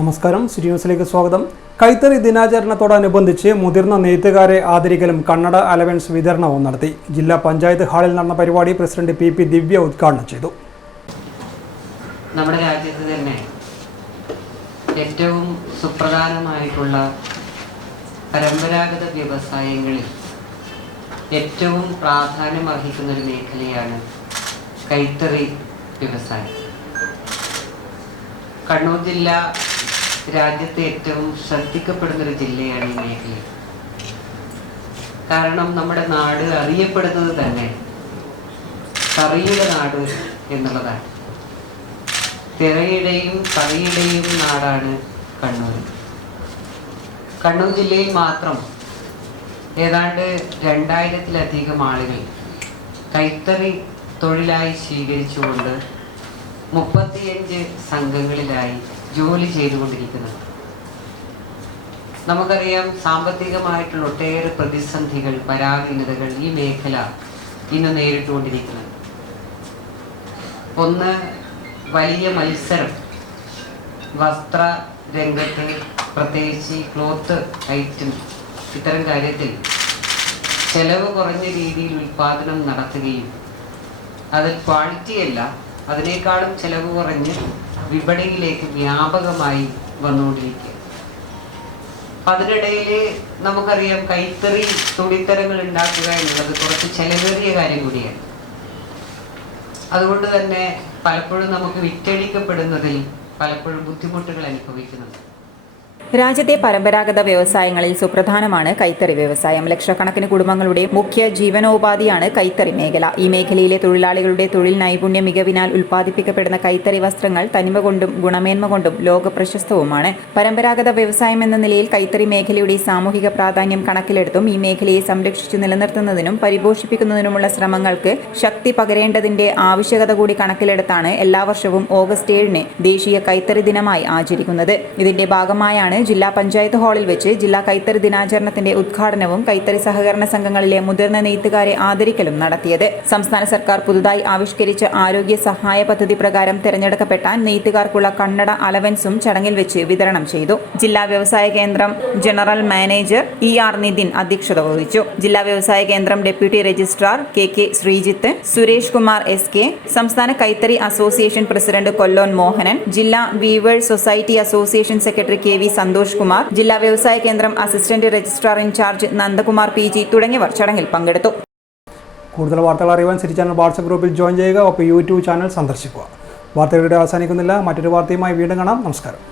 നമസ്കാരം. സിറ്റി ന്യൂസിലേക്ക് സ്വാഗതം. കൈത്തറി ദിനാചരണത്തോടനുബന്ധിച്ച് മുതിർന്ന നെയ്ത്തുകാരെ ആദരിക്കലും കണ്ണട അലവൻസ് വിതരണവും നടത്തി. ജില്ലാ പഞ്ചായത്ത് ഹാളിൽ നടന്ന പരിപാടി പ്രസിഡന്റ് പി പി ദിവ്യ ഉദ്ഘാടനം ചെയ്തു. നമ്മുടെ രാജ്യത്ത് തന്നെ ഏറ്റവും സുപ്രധാനമായിട്ടുള്ള പരമ്പരാഗത വ്യവസായങ്ങളിൽ ഏറ്റവും പ്രാധാന്യം അർഹിക്കുന്ന ഒരു മേഖലയാണ് കൈത്തറി വ്യവസായം. കണ്ണൂർ ജില്ല രാജ്യത്തെ ഏറ്റവും ശ്രദ്ധിക്കപ്പെടുന്ന ഒരു ജില്ലയാണ് ഈ മേഖല. കാരണം നമ്മുടെ നാട് അറിയപ്പെടുന്നത് തന്നെ കറിയുടെ നാട് എന്നുള്ളതാണ്. തിറയുടെയും കറിയുടെയും നാടാണ് കണ്ണൂർ കണ്ണൂർ ജില്ലയിൽ മാത്രം ഏതാണ്ട് രണ്ടായിരത്തിലധികം ആളുകൾ കൈത്തറി തൊഴിലായി സ്വീകരിച്ചുകൊണ്ട് മുപ്പത്തിയഞ്ച് സംഘങ്ങളിലായി ജോലി ചെയ്തുകൊണ്ടിരിക്കുന്നത്. നമുക്കറിയാം സാമ്പത്തികമായിട്ടുള്ള ഒട്ടേറെ പ്രതിസന്ധികൾ പരാധീനതകൾ ഈ മേഖല ഇന്ന് നേരിട്ടുകൊണ്ടിരിക്കുന്നത്. ഒന്ന് വലിയ മത്സരം. വസ്ത്ര രംഗത്ത് പ്രത്യേകിച്ച് ക്ലോത്ത് ഐറ്റം ഇത്തരം കാര്യത്തിൽ ചെലവ് കുറഞ്ഞ രീതിയിൽ ഉൽപാദനം നടത്തുകയും അതിൽ ക്വാളിറ്റി അല്ല അതിനേക്കാളും ചിലവ് കുറഞ്ഞ് വിപണിയിലേക്ക് വ്യാപകമായി വന്നുകൊണ്ടിരിക്കുക. അതിനിടയിൽ നമുക്കറിയാം കൈത്തറി തുണിത്തരങ്ങൾ ഉണ്ടാക്കുക എന്നുള്ളത് കുറച്ച് ചെലവേറിയ കാര്യം കൂടിയാണ്. അതുകൊണ്ട് തന്നെ പലപ്പോഴും നമുക്ക് വിറ്റഴിക്കപ്പെടുന്നതിൽ പലപ്പോഴും ബുദ്ധിമുട്ടുകൾ അനുഭവിക്കുന്നുണ്ട്. രാജ്യത്തെ പരമ്പരാഗത വ്യവസായങ്ങളിൽ സുപ്രധാനമാണ് കൈത്തറി വ്യവസായം. ലക്ഷക്കണക്കിന് കുടുംബങ്ങളുടെ മുഖ്യ ജീവനോപാധിയാണ് കൈത്തറി മേഖല. ഈ മേഖലയിലെ തൊഴിലാളികളുടെ തൊഴിൽ നൈപുണ്യ മികവിനാൽ ഉൽപ്പാദിപ്പിക്കപ്പെടുന്ന കൈത്തറി വസ്ത്രങ്ങൾ തനിമ കൊണ്ടും ഗുണമേന്മ കൊണ്ടും ലോക പ്രശസ്തവുമാണ് പരമ്പരാഗത വ്യവസായം എന്ന നിലയിൽ കൈത്തറി മേഖലയുടെ സാമൂഹിക പ്രാധാന്യം കണക്കിലെടുത്തും ഈ മേഖലയെ സംരക്ഷിച്ചു നിലനിർത്തുന്നതിനും പരിപോഷിപ്പിക്കുന്നതിനുമുള്ള ശ്രമങ്ങൾക്ക് ശക്തി പകരേണ്ടതിന്റെ ആവശ്യകത കൂടി കണക്കിലെടുത്താണ് എല്ലാ വർഷവും ഓഗസ്റ്റ് ഏഴിന് ദേശീയ കൈത്തറി ദിനമായി ആചരിക്കുന്നത്. ഇതിന്റെ ഭാഗമായാണ് ജില്ലാ പഞ്ചായത്ത് ഹാളിൽ വെച്ച് ജില്ലാ കൈത്തറി ദിനാചരണത്തിന്റെ ഉദ്ഘാടനവും കൈത്തറി സഹകരണ സംഘങ്ങളിലെ മുതിർന്ന നെയ്ത്തുകാരെ ആദരിക്കലും നടത്തിയത്. സംസ്ഥാന സർക്കാർ പുതുതായി ആവിഷ്കരിച്ച ആരോഗ്യ സഹായ പദ്ധതി പ്രകാരം തിരഞ്ഞെടുക്കപ്പെട്ട നെയ്ത്തുകാർക്കുള്ള കണ്ണട അലവൻസും ചടങ്ങിൽ വെച്ച് വിതരണം ചെയ്തു. ജില്ലാ വ്യവസായ കേന്ദ്രം general manager E R Nithin അധ്യക്ഷത വഹിച്ചു. ജില്ലാ വ്യവസായ കേന്ദ്രം deputy registrar K K Sreejith Suresh Kumar S K സംസ്ഥാന കൈത്തറി അസോസിയേഷൻ പ്രസിഡന്റ് കൊല്ലോൻ മോഹനൻ ജില്ലാ weavers society association secretary K V Santhosh Kumar ജില്ലാ വ്യവസായ കേന്ദ്രം assistant registrar incharge Nandakumar P G തുടങ്ങിയവർ ചടങ്ങിൽ പങ്കെടുത്തു. കൂടുതൽ വാർത്തകൾ അറിയുവാൻ സിറ്റി ചാനൽ വാട്സപ്പ് ഗ്രൂപ്പിൽ ജോയിൻ ചെയ്യുക ഒപ്പം യൂട്യൂബ് ചാനൽ സന്ദർശിക്കുക. വാർത്തകളുടെ അവസാനിക്കുന്നില്ല. മറ്റൊരു വാർത്തയുമായി വീണ്ടും കാണാം. നമസ്കാരം.